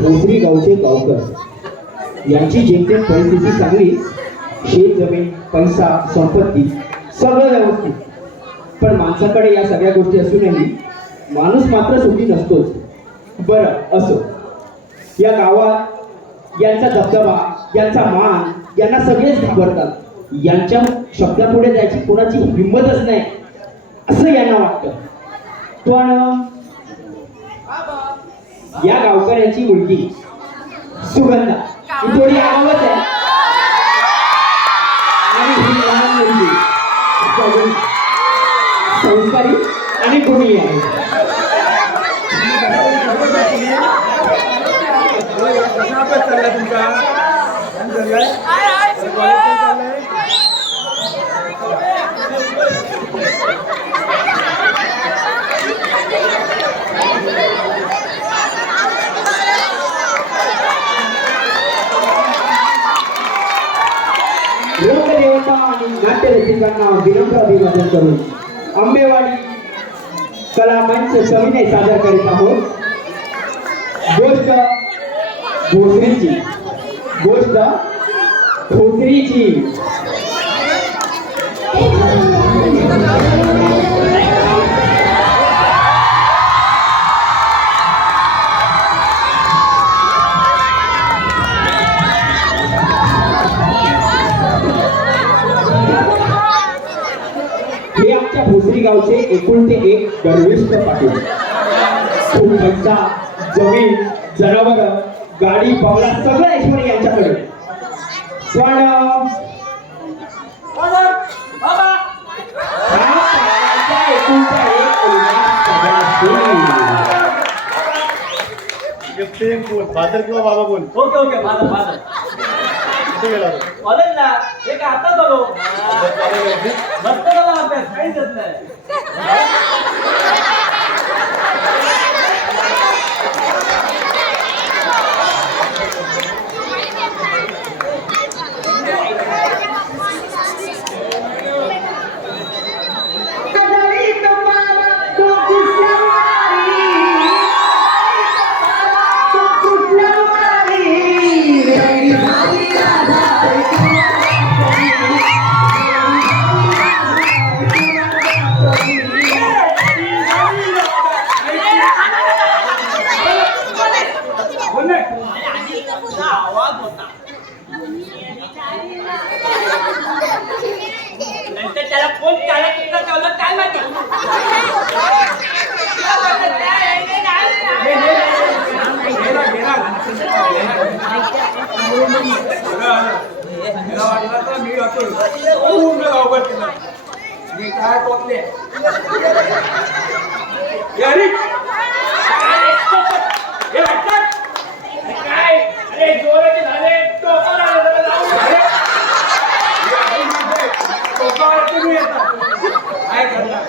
भोसरी गावचे गावकर यांची जेमतेम परिस्थिती चांगली, शेत जमीन, पैसा, संपत्ती सगळं व्यवस्थित. पण माणसाकडे या सगळ्या गोष्टी असूनही माणूस मात्र सुखी नसतोच. बरं असो, या गावात यांचा दबदबा, यांचा मान, यांना सगळेच घाबरतात. यांच्या शब्दापुढे जायची कोणाची हिंमतच नाही असं यांना वाटतं. पण या गावकऱ्यांची मुलगी सुगंधा ही थोडी आगावच आहे आणि ही लहान मुलगी संस्कारी आणि गुणी आहे. लोकदेवता आणि नाट्य रसिकांना विनम्र अभिवादन करून आंबेवाडी कला मंच सविनय सादर करीत आहोत गोष्ट भोसरीची. गोष्ट भोसरीची. हे आमच्या भोसरी गावचे एकुलते एक गर्विष्ठ पाटील. खूप पैसा, जमीन, जनावर, गाडी, बंगला सगळं ऐश्वर्य यांच्याकडे. पण फादर किंवा बाबा बोल. ओके ओके फादर फादर कुठे गेला कॉलेजला हे काय आता झालो मस्त झाला अभ्यास काहीच येत नाही. त्याला कोण त्याला कुठला चावलं काय माहिती. मी काय पोचले काय अरे जोराचे झाले काय करणार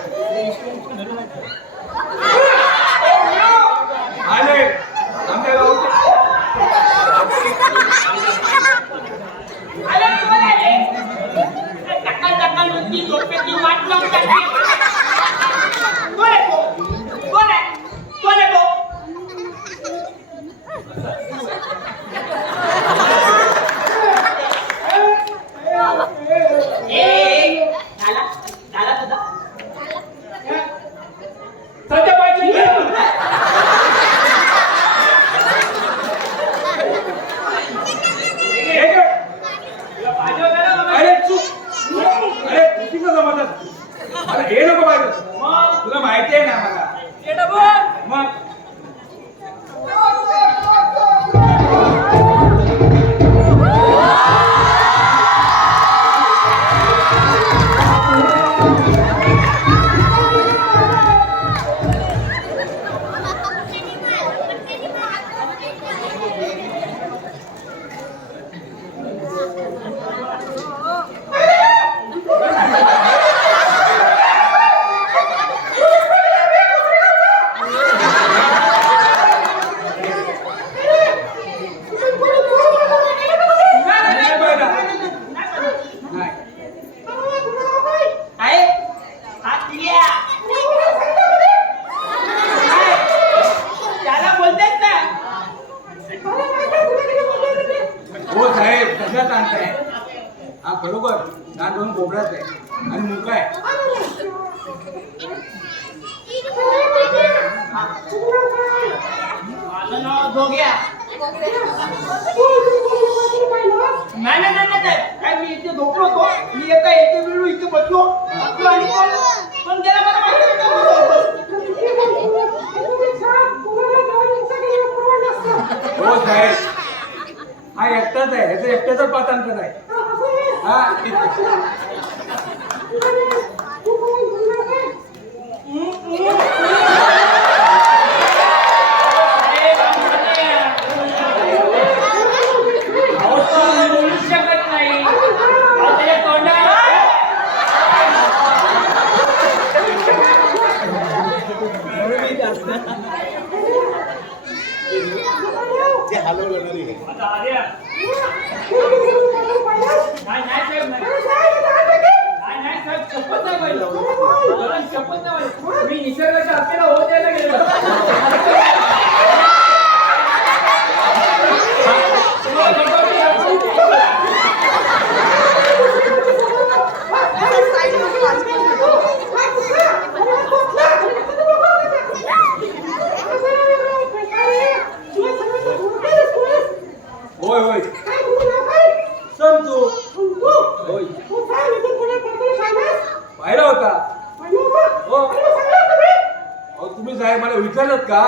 आले आमच्या गावचे हे नको पाहिजे तुला माहिती आहे ना मला मग दोन कोपऱ्यात आहे आणि मुका आहे. माझं नाव जोग्या. नाही नाही नाही नाही. काय मी इथे झोपलो होतो. मी येता इथे वेळू इथे बसलो आणि पण गेला मला माहिती हो साहेब, हा एकटाच आहे, ह्याचं एकट्याचं पाठांतर आहे. हा मी निसर्गाच्या हत्तीला होत यायला गेलो. होय होय समजू. होय पाहिला होता. हो अहो, तुम्ही साहेब मला विचारलं का?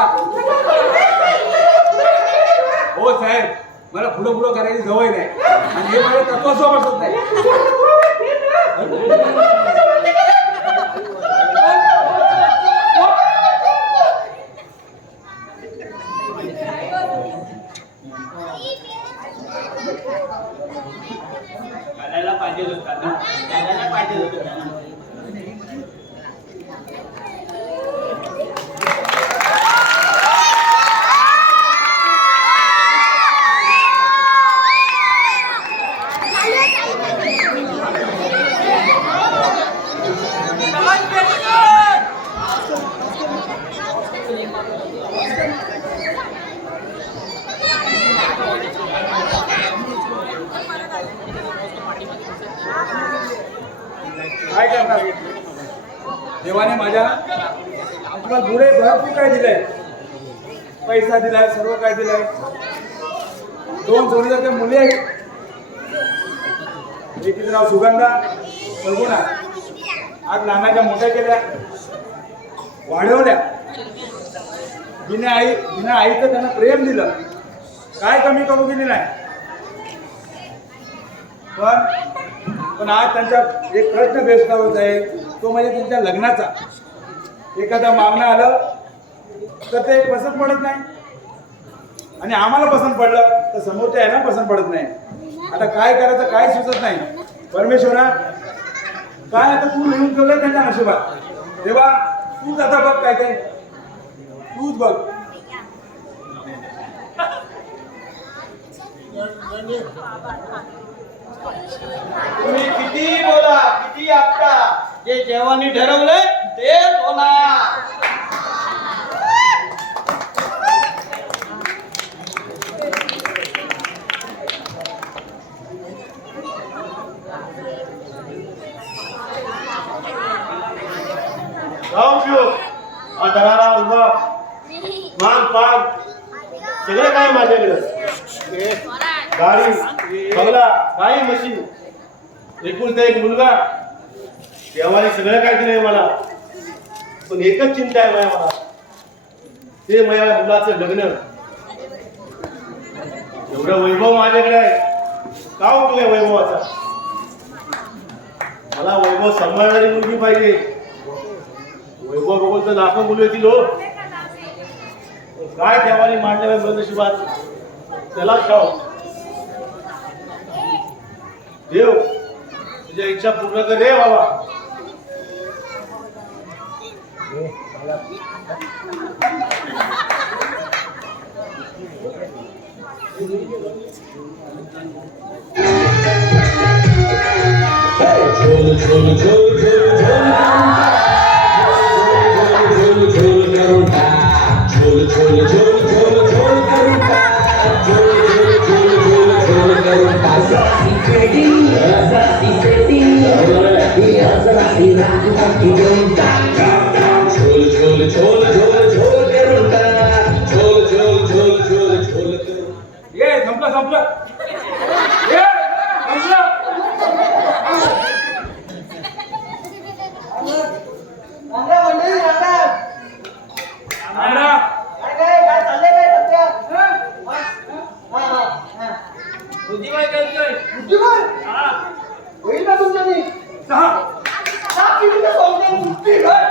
हो साहेब, मला पुढं पुढं करायची सवय नाही आणि हे माझ्या तत्वासोबत बसत नाही. घालायला पाहिजे होतं ना. घालायला पाहिजे होतं ना. काय करणार? देवाने माझ्या तुम्हाला पुढे भरपूर काय दिलंय. पैसा दिलाय, सर्व काय दिलंय. दोन सोनीसारख्या मुली आहेत. एकीचं नाव सुगंधा, फल्गुना. आज लहानाच्या मोठ्या केल्या, वाढवल्या. बिना आईचं त्यांना प्रेम दिलं. काय कमी करू दिली नाही. पण आज त्यांचा एक प्रश्न भेदभावत आहे, तो म्हणजे त्यांच्या लग्नाचा. एखादा मागणं आलं तर ते पसंत पडत नाही आणि आम्हाला पसंत पडलं तर समोरच्या यांना पसंत पडत नाही. आता काय करायचं काय सुचत नाही. परमेश्वरा, काय आता तू लिहून ठेवलं त्यांच्या नशिबात. तेव्हा तूच आता बघ काय काय, तूच बघ. तुम्ही किती बोला, किती आपटा, जे देवानी ठरवलंय तेच होणार. दरारा उभा मान पान सगळं काय माझ्याकडं. गाडी बंगला काही मशीन, एकुलता एक मुलगा. देवाने सगळं काय दिलंय मला. पण एकच चिंता आहे माझ्या मला, ते माझ्या मुलाचं लग्न. एवढं वैभव माझ्याकडे आहे, का उपयोग आहे वैभवाचा? मला वैभव सांभाळणारी मुलगी पाहिजे. वैभव बघून तर लाखो मुलं येतील हो. काय देवाने मांडल्या नशिबात त्यालाच ठाव. देव तुझ्या इच्छा पूर्ण कर रे बाबा. Sexy pretty, sexy pretty. Ram. काय चाललंय काय सध्या बुद्धिबळ करतोय बुद्धिबळ होईल का तुमच्यानी सहा पिढीचं सोडून बुद्धिबळ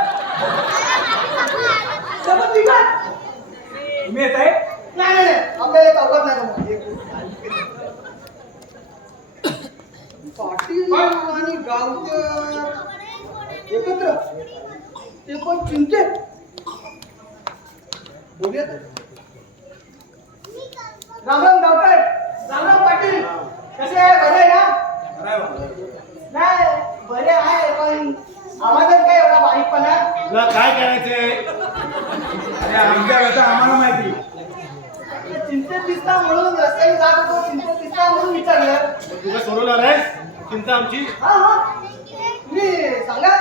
तुम्ही येत आहे नाही आपल्याला चौकात नाही पाटील आणि गावकर एकत्र ते पण चिंतेत बोलूयात रामराम गावकर रामराम पाटील कसे आहे बरे आहे ना नाही बरे आहे पण आवाजात काय एवढा बारीकपणा तुला काय करायचंय? अरे आमच्या व्यथा आम्हाला माहिती. चिंतेत दिसता म्हणून रस्त्याने जात होतो चिंतेत दिसता म्हणून विचारलं तुला सोडवणार आहेस चिंता आमची? हा तुम्ही सांगा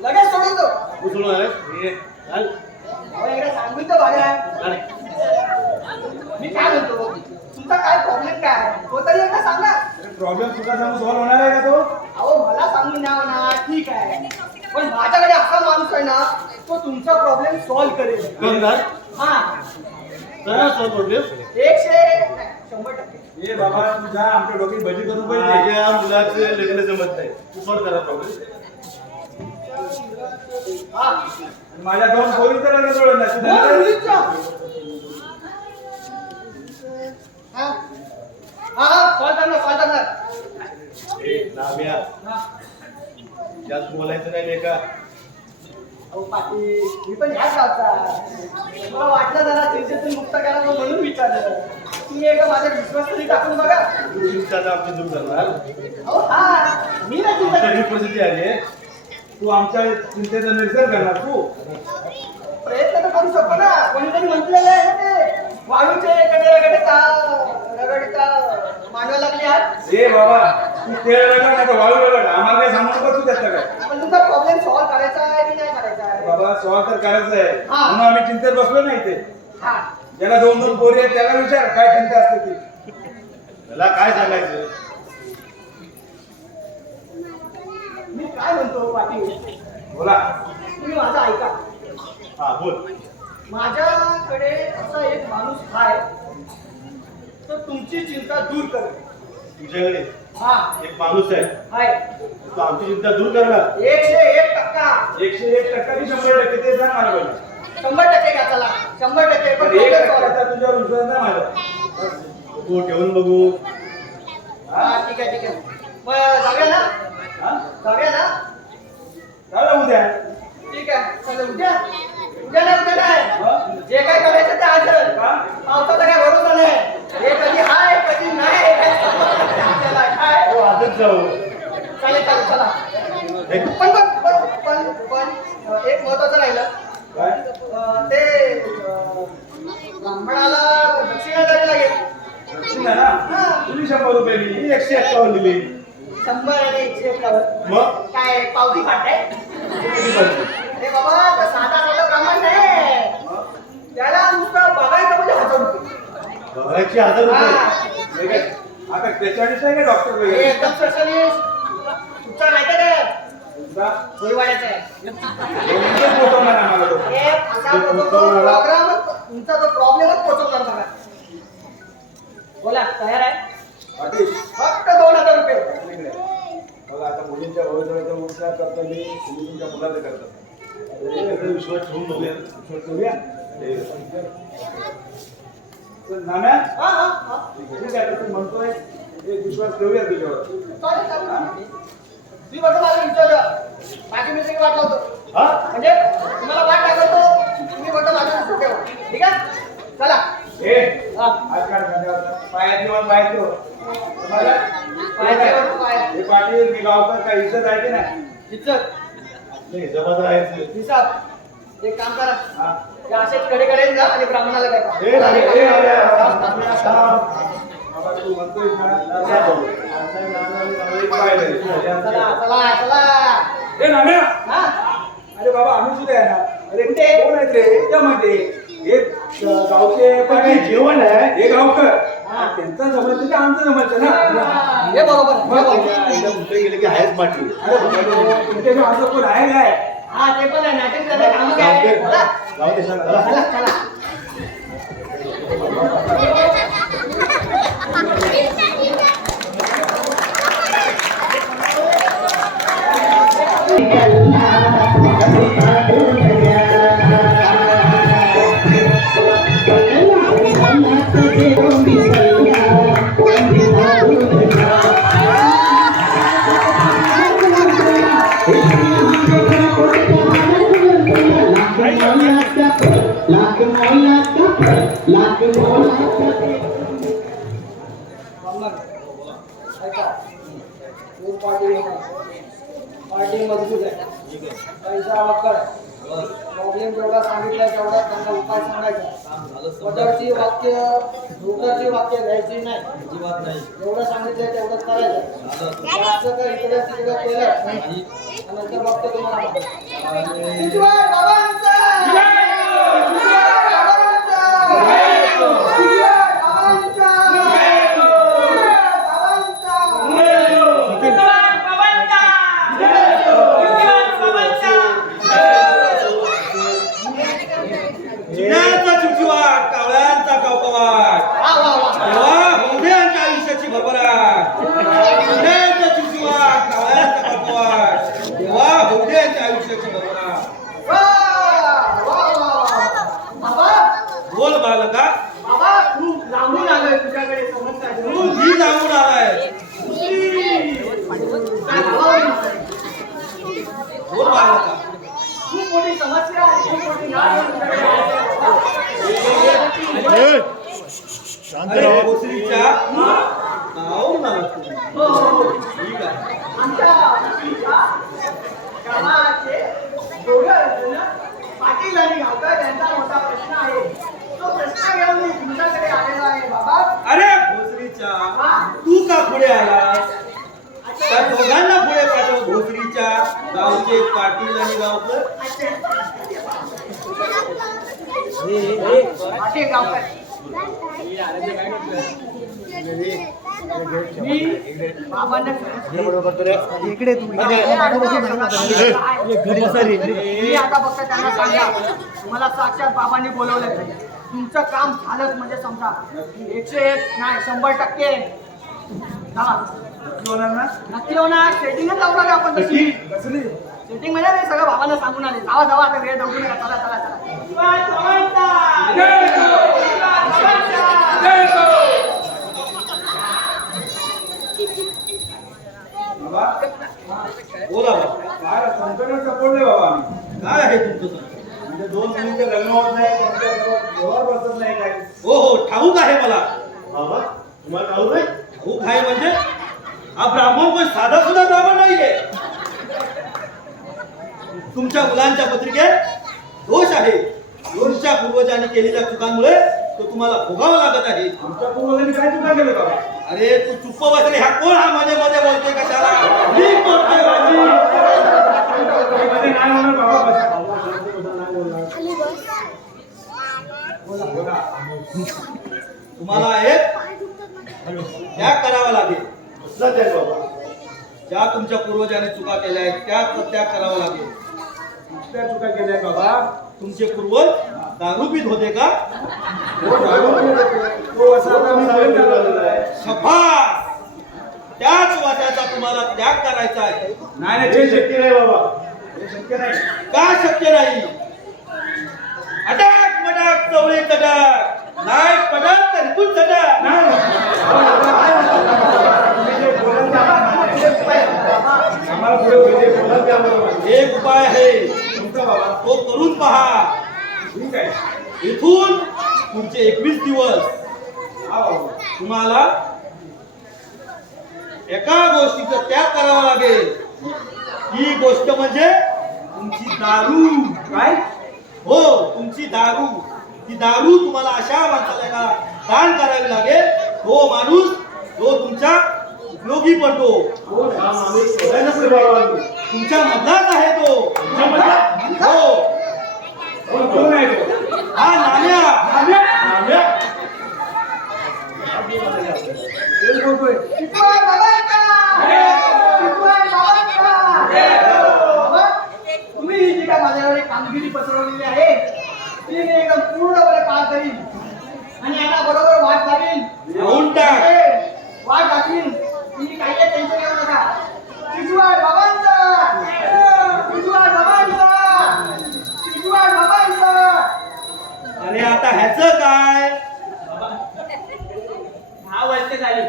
लगेच सोडवतो तू सोडवणार आहेस? ये, चाल. अहो, एकदा सांगून तर बघा चाल. मी काय म्हणतो तुमचा काय प्रॉब्लेम काय तो तरी एकदा सांगा प्रॉब्लेम सुद्धा सांगून सॉल्व्ह होणार आहे का तो? अहो मला सांगून द्या ना ठीक आहे पण माझ्याकडे असा माणूस आहे ना तो तुमचा प्रॉब्लेम सॉल्व्ह करेल गंगार हा करा सॉल्व प्रॉब्लेम. 100% ए बाबा तू जा आमच्या डोक्यात भजी करून पाहिजे. माझ्या मुलाचं लग्न जमत नाही. तू सॉल्व करा प्रॉब्लेम. हा माझ्या दोन पोरीचं लग्न जोडलं नाही. तू हो, धरलं? मुलीचा. हा कॉल करणार नाम्या हा जास्त बोलायचं नाही लेका. अहो पाटील मी पण ह्याच गावचा मला वाटलं जरा चिंतेतून मुक्त करावं म्हणून विचारलं तुम्ही एका माझ्या विश्वास तरी टाकून बघा तू चिंता आमची दूर करणार. अहो हा मी नाही चिंता आता ही करत. परिस्थिती आली आहे. तू आमच्या चिंतेचं निरसन करणार तू. प्रयत्न तर करू शकतो ना कोणीतरी म्हटलेलं आहे ना ते वाळूचे रगडता मांडवा लागली आज ए बाबा तू तेल रगड नाही तर वाळू रगड. आम्हाला काय सांगू नको तू त्याचं काय. पण तुमचा प्रॉब्लेम सॉल्व्ह करायचा आहे की नाही करायचा आहे बाबा सॉल्व तर करायचं आहे हा. म्हणून आम्ही चिंतेत बसलो नाही ते. हा ज्याला दोन दोन पोरी आहेत त्याला विचार काय चिंता असते ती. मला काय सांगायचं? मी काय म्हणतो पाटील बोला. तुम्ही माझं ऐका हा बोल. माझ्याकडे असा एक माणूस आहे तो तुमची चिंता दूर करेल तुझ्याकडे हा एक माणूस आहे. आहे तो आमची चिंता दूर करणार. 101% 101% की 100% ते सांग मला पहिलं. 100% घ्या चला 100% पण पण एक problem solve. टक्क्याचा तुझ्यावर विश्वास नाही माझा. तू ठेवून बघू. हा ठीक आहे मग जाऊया ना हा? जाऊया ना जाऊया उद्या. ठीक आहे चला उद्या नाही हा? जे काय करायचं ते आज का? पावसाचा काय भरोसा नाही हे कधी हाय कधी नाही हे काय समजत नाही आपल्याला काय तो आजच जाऊ. चालेल चला एक पण एक महत्वाचं राहिलं काय? ते ब्राह्मणाला दक्षिणा द्यावी लागेल दक्षिणा ना? तुम्ही 100 रुपये दिली. मी 151 दिली. 100 आणि 151 मग काय पावती फाटताय किती पाहिजे? अरे बाबा तर साधा ब्राह्मण नाही त्याला नुसतं बघायचं म्हणजे 1000 रुपये बघायची 1000 रुपये. हे काय? आता स्पेशालिस्ट आहे का डॉक्टर हे वगैरे? एकदम स्पेशलिस्ट तुमचा माहिती काय तुमचा होईवाड्याचा आहे दोनच पोहोचवणार आम्हाला तो. हे असा प्रोग्रामच तुमचा तो प्रॉब्लेमच पोचवणार बघा बोला तयार आहे पाटील, फक्त 2000 रुपये इकडे. बघा आता मुलींच्या भवितव्याचा उपचार करता मी तुम्ही तुमच्या मुलाचं करता. याचा विश्वास ठेवून बघूया. विश्वास ठेवूया. तर नाम्या हा ठीक आहे तू म्हणतोय एक विश्वास ठेवूया तुझ्यावर. चालेल मी बघा मला विचारलं बाकी मी सगळी वाट लावतो हा? म्हणजे तुम्हाला वाट दाखवतो तुम्ही बघा माझ्या लक्षात ठेवा ठीक आहे चला ए हा. आज काढ खांद्यावर. पायात निवांत पायात ठेव. तुम्हाला? पायात ठेव, पायात. हे पाटील मी गावकर काय इज्जत आहे की नाही? इज्जत नाही जमात राहायचं. हिसाब एक काम करा हा. या असेच कडे जा आणि ब्राह्मणाला काय करा. ए, नाम्या, ए, नाम्या. बाबा तू म्हणतोय ना असा बोल. एक पाय धर. चला ए नाम्या हा अरे बाबा आम्ही सुद्धा येणार. अरे कुठे? कोण आहेत रे त्यामध्ये एक गावचे पण हे जेवण आहे. हे गावकर हा. त्यांचं जमायचं की आमचं जमायचं ना. हे बरोबर आहे, हे बरोबर आहे. एकदा कुठे गेले की आहेच पाठी. अरे बाबा, तुमच्या असं कोण आहे काय? हा ते पण आहे नाटक करणे काम काय गावकर बोला. जाऊ दे चला. चला चला पार्टी मजबूत आहे पैसा वापर प्रॉब्लेम जेवढा सांगितला तेवढा त्यांना उपाय सांगायचा पदरची वाक्य धोकाची वाक्य घ्यायची नाही अजिबात नाही जेवढं सांगितलं तेवढंच करायचं असं तर इकडे तिकडे केलं नंतर बघतो तुम्हाला जुन्याचा चिवचिवाट, कावळ्यांचा कावकावाट, तेव्हा बहुतेकांच्या आयुष्याची भरभराट. जुन्याचा चिवचिवाट, कावळ्यांचा कावकावाट, तेव्हा बहुतेकांच्या आयुष्याची भरभराट. बोल बालका, बाबा खूप लांबून आलोय तुझ्याकडे समजता तू जी जाऊन आलाय. बोल बालका, खूप मोठी समस्या आहे खूप मोठी अरे भोसरीच्या नावावरून आलास तू. ठीक आहे. आमच्या गावाचे दोघं जण पाटील आणि गावकर यांचा मोठा प्रश्न आहे तो प्रश्न घेऊन मी तुमच्याकडे आलेलो आहे बाबा अरे भोसरीच्या तू का पुढे आलास? त्या दोघांना पुढे पाठव. भोसरीच्या गावचे पाटील आणि गावकर. पाटील गावकर मी बाबांना इकडे मी आता फक्त त्यांना सांगा मला साक्षात बाबांनी बोलवलं तुमचं काम झालंच म्हणजे समजा 101 नाही 100% नक्की होणार सेटिंगच लावणार आपण तशी सेटिंग म्हणजे नाही सगळं बाबांना सांगून आले जावा जावा आता वेळ दौडू नका चला चला बोला काय संकटात सापडले बाबा आम्ही. काय आहे तुमचं? म्हणजे 2 मुलींचे लग्न होत नाही, त्यांच्यासोबत व्यवहार बसत नाही काय. हो हो ठाऊक आहे मला. बाबा तुम्हाला ठाऊक आहे? ठाऊक आहे म्हणजे हा ब्राह्मण कोण साधा सुद्धा ब्राह्मण नाहीये. तुमच्या मुलांच्या पत्रिकेत दोष आहे. दोषच्या पूर्वजांनी केलेल्या चुकांमुळे तो तुम्हाला भोगावा लागत आहे. आमच्या पूर्वजांनी काय चुका केलं बाबा? अरे तू चुप्प बसले. हा कोण हा मध्ये मध्ये बोलतोय कशाला? मी बोलतोय माझी. मध्ये नाही होणार बाबा. तुम्हाला एक त्याग करावा लागेल. कसला त्याग बाबा? ज्या तुमच्या पूर्वजांनी चुका केल्या आहेत त्या त्याग करावा लागेल. कुठल्या चुका केल्या बाबा? तुमचे पूर्वज दारू पीत होते का? शभास. त्याच वाट्याचा तुम्हाला त्याग करायचा आहे. नाही हे शक्य नाही बाबा. हे शक्य नाही. का शक्य नाही? अटक मटक चवळी तटक नाही पडत तर तू तटक. एक उपाय आहे तो करून पहा. ठीक आहे. इथून पुढचे 21 दिवस तुम्हाला एका गोष्टीचा त्याग करावा लागेल. ही गोष्ट म्हणजे तुमची दारू. काय? हो तुमची दारू. ती दारू तुम्हाला अशा माणसाला दान करावी लागेल तो माणूस जो तुमच्या उपयोगी पडतो. तुमच्या मधलाच आहे तो. हो हा नाम्या. तुम्ही जी काय माझ्यावर कामगिरी पसरवलेली आहे अरे आता ह्याचं काय? 10 वर्ष झाली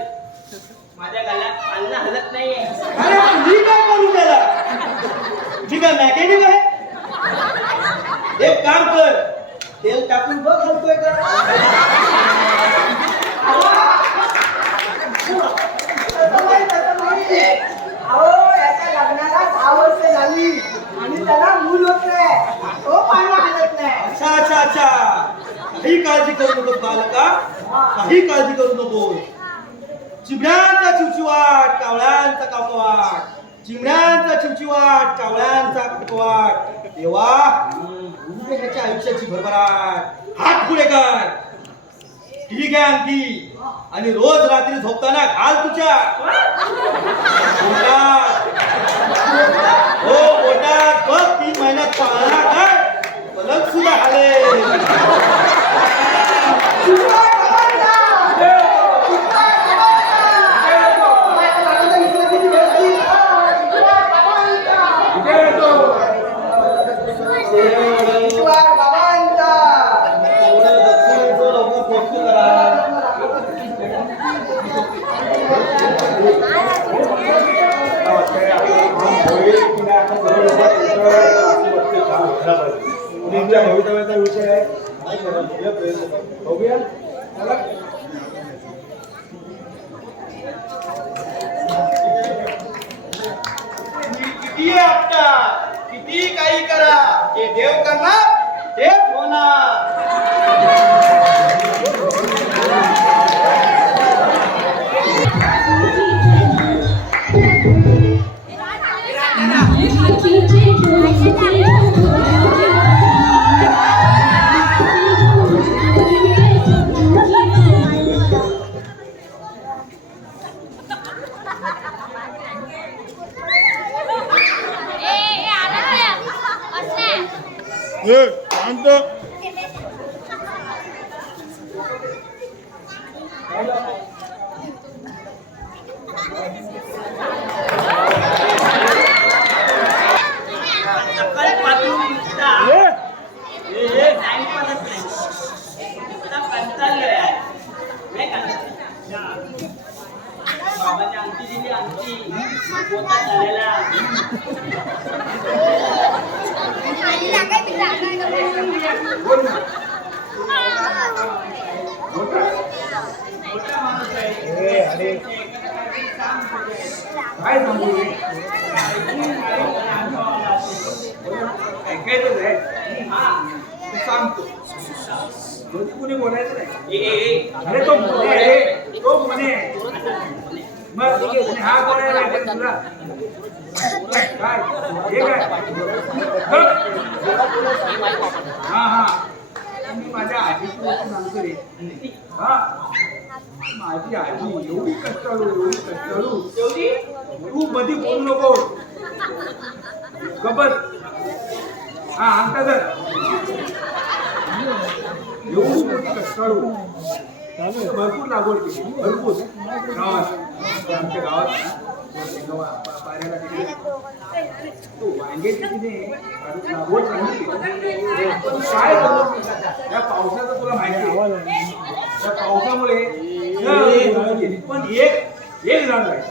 माझ्या गळ्यात पालना हलत नाहीये. अरे पण मी काय करू त्याला? मी काय मॅकॅनिक आहे? एक काम कर, तेल टाकून बघ हलतोय का? अहो याच्या लग्नाला 10 वर्ष झाली आणि त्याला मूल होत नाही, तो पाळणा हलत नाही. अच्छा अच्छा अच्छा, काही काळजी करू नको बालका, काही काळजी करू नको. चिमण्यांचा चिवचिवाट, कावळ्यांचा कावकवाट, चिमण्यांचा चिवचिवाट, कावळ्यांचा कावकवाट. देवा उभे ह्याच्या आयुष्याची भरभराट. हात पुढे कर, ठीक आहे अंकी, आणि रोज रात्री झोपताना घाल तुझ्या पोटात. हो पोटात बघ 3 महिन्यात पाळणा काय पलक सुद्धा आले. भवितव्याचा विषय आहे. बघूया चला. किती आपटा किती काही करा, जे देव करणार तेच होणार. बाबाची अंगठी दिली, अंगठी पोटात झालेला. मोठा माणूस आहे. अरे काय सांगू रे? ऐकायचंच आहे. तू सांगतो कुणी बोलायचं नाही. अरे तो म्हणे, तो म्हणे मग आणि हा कोण आहे माहिती तुला? काय हे काय? हा हा मी माझ्या आजीची गोष्ट सांगतो रे. हा माझी आजी एवढी कष्टाळू, एवढी कष्टाळू. तू मध्ये बोलू नको. गबस. हा आणता जर एवढी मोठी कष्टाळू, भरपूर लागवड केली, भरपूर गावात. आमच्या गावात पाऱ्याला तिकडे तो वांग्याची तिने लागवड चांगली केली. पण काय झालं त्या पावसाचं तुला माहिती आहे, त्या पावसामुळे गेली. पण एक झाड आहे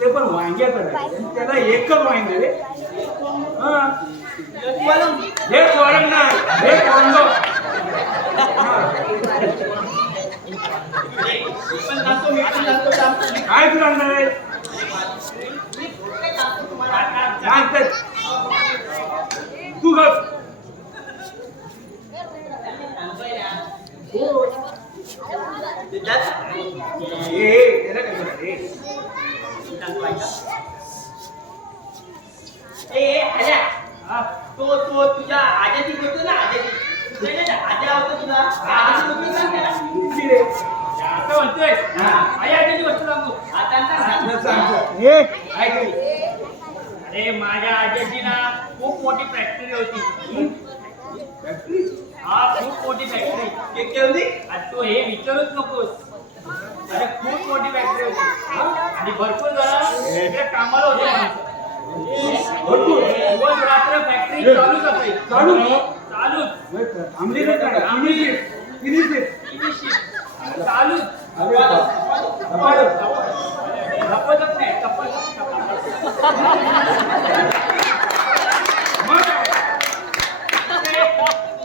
ते पण वांग्याचं आहे. त्याला एकच वांग रे. हा हे वरण नाही, हे वांग. काय तू आणणार आहे? तू गप. त्याला काय करणार रे? तो तुझ्या आज्याची गोष्ट ना, आज्याची आज्या होतं तुझा. आज्याची गोष्ट सांग त्याला. असं म्हणतोय. आई आजीची गोष्ट सांगतो. अरे माझ्या आज्याची ना खूप मोठी फॅक्टरी होती. फॅक्टरी? हा खूप मोठी फॅक्टरी. एक होती आणि तू हे विचारूच नकोस. अरे खूप मोठी फॅक्टरी होती आणि भरपूर जण इकडे कामाला होते माणसं. भरपूर दिवस रात्र फॅक्टरी चालूच असायची. चालू? चालूच. आमली नाही करणार. किती सीट? चालू अरे बाप. झपतच नाही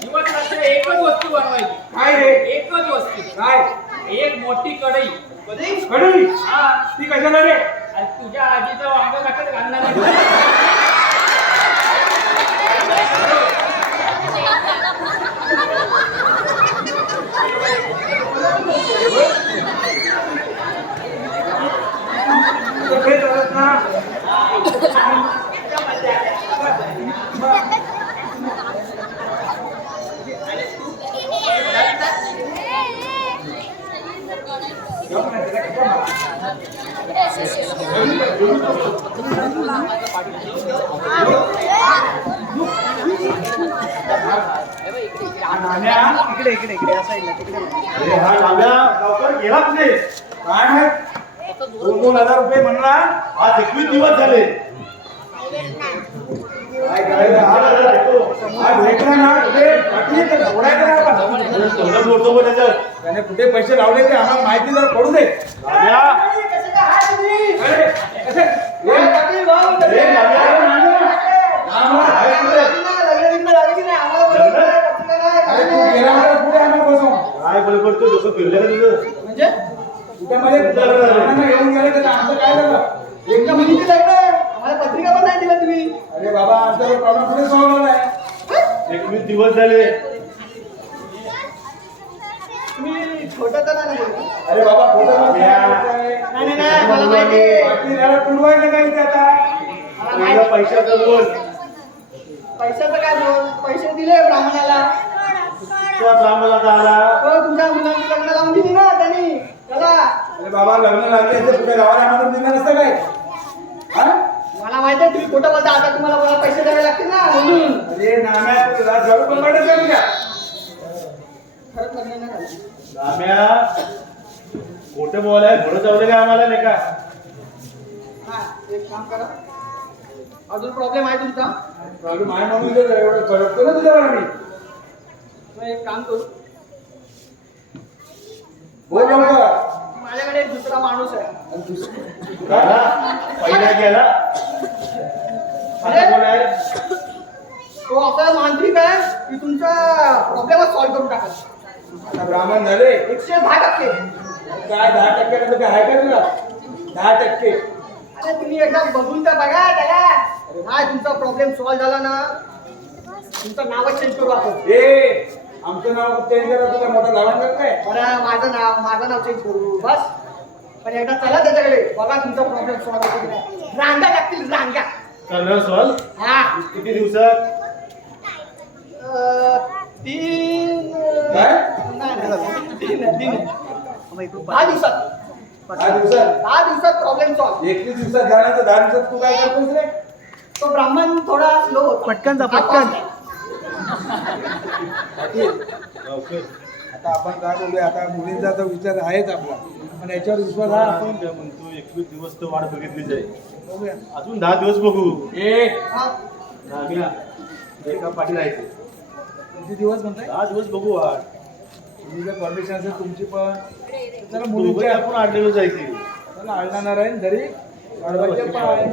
दिवस रात्र एकच वस्तू बनवायची. काय रे? एकच वस्तू. काय एक मोठी कढई. कढई? हा. ती कशाला रे? आणि तुझ्या आजीचं वांग काटत घालणार नाही. हे चालत ना. इकडे इकडे इकडे या साईडला तिकडे. अरे हा नाम्या लवकर गेला कुठे? काय माहित? 2,000 रुपये म्हणला. आज 21 दिवस झाले. काय करायचं? हा भेटला ना ते बाकी ओढायचं नाही आपण. तेवढं जोडतो बघ त्याचं. त्याने कुठे पैसे लावले ते आम्हाला माहिती जरा पडू दे. नाम्या, अरे, कसे? ए नाम्या, आहे कुठे? अरे तू गेला होता पुढे आम्हाला बसवून. काय बरं पडतो डोकं फिरलं का तुझं? म्हणजे कुठे मध्ये लग्नाला येऊन गेले तर आमचं काय झालं? एकदा मुलीची लग्न आम्हाला पत्रिका पण नाही दिला तुम्ही. अरे बाबा आमचा प्रॉब्लेम पुढे सॉल्व्ह झाला आहे. 21 दिवस झाले. तुम्ही छोटं तर नाही बोलत. अरे बाबा खोटं नाही नाही मला माहिती आहे. बाकी याला तुडवायचं काय ते आता? मला पहिला माहिती. पैशाचं बोल. पैशाचं काय बोल. पैसे दिले ब्राह्मणाला. त्या ब्राह्मणाचा आला. हो तुमच्या मुलांची लग्न लावून दिली ना त्यांनी. चला अरे बाबा लग्न लागले तर तुझ्या गावाला आम्हाला दिलं नसतं काय? हा? मला माहिती आहे तुम्ही खोटं बोलता. आता तुम्हाला मला पैसे द्यावे लागतील ना म्हणून. अरे नाम्या तुला जवळ पण पडत नाही तुझ्या. खरंच लग्न नाही झालं. नाम्या, खोटं बोलाय घोडं चावलं का आम्हाला नाही का? हा एक काम करा. अजून प्रॉब्लेम आहे तुमचा. प्रॉब्लेम आहे म्हणून इथे एवढं फरकतो ना तुझ्यावर आम्ही. मग एक काम करू. बोल लवकर. माझ्याकडे एक दुसरा माणूस आहे. आणि दुसरं- झाला? पहिला गेला. आता कोण आहे? तो असा मांत्रिक आहे की तुमचा प्रॉब्लेमच सॉल्व्ह करून टाकल. आता ब्राह्मण झाले 110%. काय 10% नंतर काय आहे का तुला? 10%. अरे तुम्ही एकदा बघून तर बघा त्याला. नाही तुमचा प्रॉब्लेम सॉल्व्ह झाला ना तुमचं नावच चेंज करू आपण. ए आमचं नाव चेंज करा तुला मोठा लावण करत काय? बरं माझं नाव चेंज करू बस. पण एकदा चला त्याच्याकडे बघा तुमचा प्रॉब्लेम सॉल्व्ह होतो की नाही. रांगा लागतील रांगा. करणार सॉल? हा किती दिवसात? 3 काय? नाही 10 दिवसात. 10 दिवसात? 10 दिवसात प्रॉब्लेम सॉल्व्ह. 21 दिवसात झाला तर 10 दिवसात तू काय करतोस रे? तो ब्राह्मण थोडा स्लो होता. पटकन जा पटकन. लवकर. आता आपण काय बोलूया? आता मुलींचा तर विचार आहेच आपला, पण याच्यावर विश्वास आहे आपण. आपण काय म्हणतो 21 दिवस तर वाट बघितलीच आहे. बघूया. अजून 10 दिवस बघू. ए हा. नाम्या, एका पाठी राहायचे. किती दिवस म्हणताय? 10 दिवस बघू वाट. तुम्ही जर परमिशन असेल तुमची पण तर चला दोघंही मुलींच्या आपण आडलेलो जायचे. चला आळणार आहे घरी वाढवायचे पाय.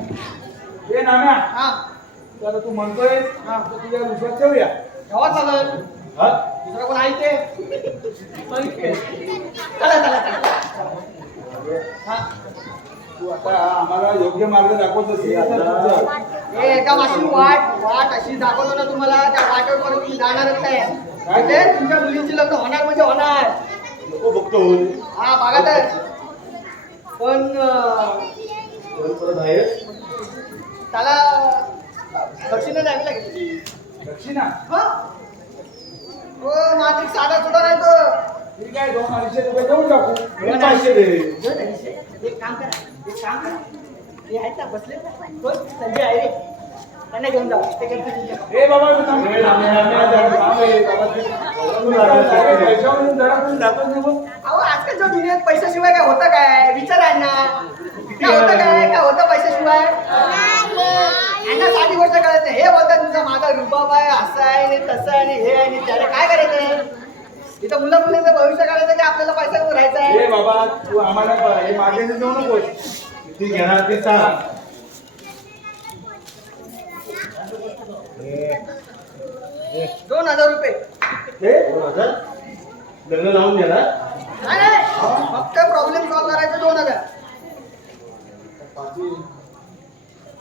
ए नाम्या हा तर तू म्हणतोय हा तर तुझ्या विश्वास ठेवूया. केव्हा चालेल. हा? दुसरा कोण आहे ते. चला चला चला. हा तू आता आम्हाला योग्य मार्ग दाखवत असेल तर तुझं. हे एका माशी वाट अशी दाखवतो ना तुम्हाला त्या वाटेवर परत तुम्ही जाणारच नाही. म्हणजे तुमच्या मुलींची लग्न होणार म्हणजे होणार. नको बघतो. हा बघा तर. पण कोण परत आहे? त्याला दक्षिणा द्यावी लागेल. दक्षिणा हा हो माझी साधा सुद्धा नाही तो. ठीक आहे 200-250 रुपये देऊन टाकू. हे पैसे दे. एक काम करा. हे आहेत ना बसले ना. कोण? संजय आहे रे. त्यांना घेऊन जा. ते करतील. ए बाबा तू थांब. नाम्या जरा थांब रे बाबा. तू पैशावर येऊन जरा पण जातोच नाही मग. अहो आजकालच्या दुनियेत पैशाशिवाय काय होतं काय. विचार आहे ना. काय होतं काय होतं पैशाशिवाय. यांना 60 गोष्ट कळत नाही. हे बोलतात तुझा माझा रुबाब आहे, असं आहे आणि तसं आहे आणि हे आहे आणि त्याला काय करायचं. इथं मुलं मुलींचं भविष्य काढायचं की आपल्याला पैसा घेऊन राहायचा हे आहे. बाबा तू आम्हाला हे मागे देऊ नकोस. किती घेणार ते सांग. 2000 रुपये. हे 2000 लग्न लावून देणार. नाही नाही, फक्त प्रॉब्लेम सॉल्व्ह करायचं 2000.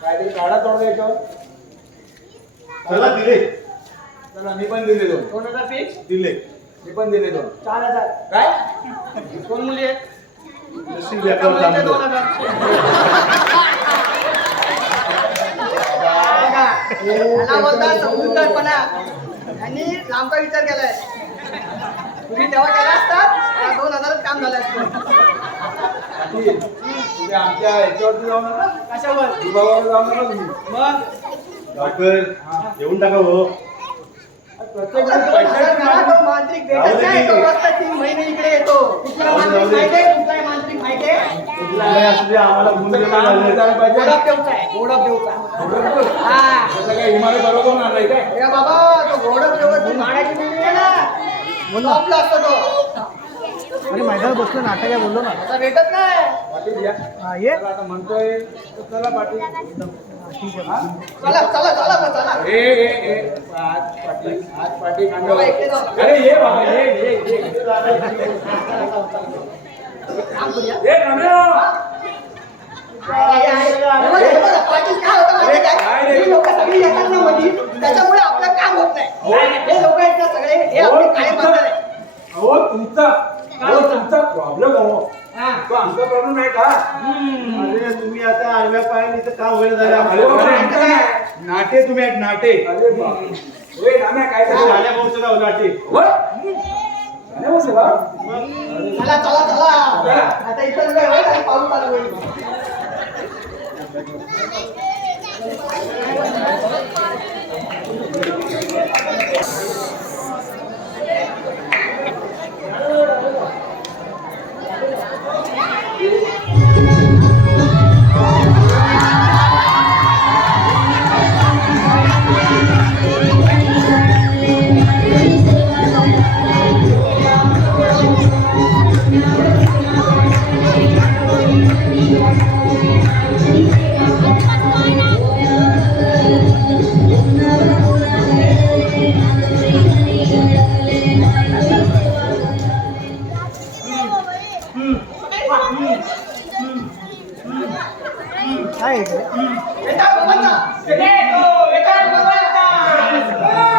काहीतरी काढा तोडा याच्यावर. चला दिले. चला मी पण दिले 2. 2000 फिक्स. दिले. मी पण दिले 2. 4000. काय कोण मुली आहेत? नशीब व्यापार चांगलं. 2000. त्याला बोलतात समजूतदारपणा. यांनी लांबचा विचार केलाय. तुम्ही तेव्हा केला असतात 2000 काम झालं असतं. तुम्ही आमच्या याच्यावरती जाऊ नका. कशावर? विभागावर जाऊ नका तुम्ही. मग लवकर येऊन टाका हो. प्रत्येक आपला जण 2000 पैशाची घरात मागणी- तो मांत्रिक भेटत नाही. तो फक्त 3 महिने इकडे येतो. कुठला मांत्रिक माहितीये? कुठला मांत्रिक माहितीये? कुठलाही असू दे, आम्हाला गुण तुमचं काम झाले. झालं पाहिजे. गोडप देवचा आहे. गोडप देवचा. बरोबर. हा. त्याचं काय हिमालय बरोबर आणलाय काय ए बाबा, तो घोडप देवाची भाड्याची बिल्डिंग आहे ना, टॉपला असतो तो. अरे मैदानात बसलो नाटक आहे बोललो ना. आता भेटत नाही. पाटील या. हा, ये. चला आता म्हणतोय तर चला पाटील. हा? चला चला चला बा, चला. आज पाटील बाबा, इकडे जाऊ. अरे ये बाबा ये काम करूया. ये रम्या. आहे, आहे. हे बघा, पाटील काय होतं माहिती आहे काय काय? रे? ही लोक सगळी येतात ना मधी, त्याच्यामुळे आपलं काम होत नाही. हे लोक आहेत ना सगळे, हे आपले काळे माणसं आहे. अहो तुमचा प्रॉब्लेम हो हा. तो आमचा प्रॉब्लेम नाही का अरे तुम्ही आता आडव्या पायाने इथं काम होईल झालं अरे आमचं. नाटे तुम्ही आहेत नाटे अरे होय नाम्या काय झाल्या भाऊचं गाव लाटे. चला चला चला. आता इथं वेळ होईल आणि पाऊस चालू होईल. काय आहे इकडे? येतात बाबांचा. येतात बाबांचा.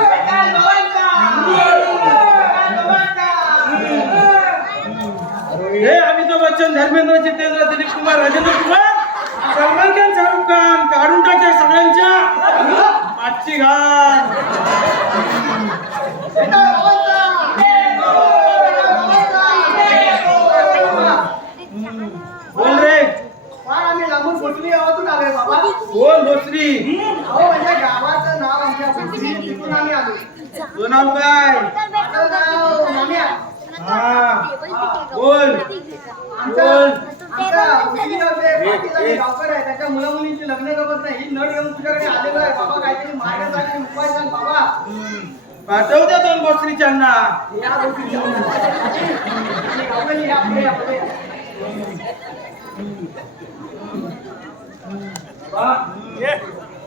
येतात बाबांचा. हे अमिताभ बच्चन, धर्मेंद्र, जितेंद्र, दिलीप कुमार, राजेंद्र कुमार, सलमान खान, शाहरुख खान काढून टाकल्या सगळ्यांच्या आजची घाण. येतात बाबांचा. बोल रे, फार आम्ही लांबून पोचली आहोत आलोय बाबा. बोल भोसरी. अहो म्हणजे गावाचं नाव आमच्या पोचली, तिथून आम्ही आलो. तुझं नाव काय? माझं नाव नाम्या. हा बोल. आमच्या मुलीगावचे पाटील आणि गावकर आहे, त्याच्या मुला मुलींची लग्न जमत नाही. ही नट घेऊन तुझ्याकडे आलेलो आहे बाबा. काहीतरी मार्ग सांग, उपाय सांग बाबा. पाठव द्या 2 भोसरीच्यांना. या गोष्टी आणि गावकरी या पुढे या पुढे.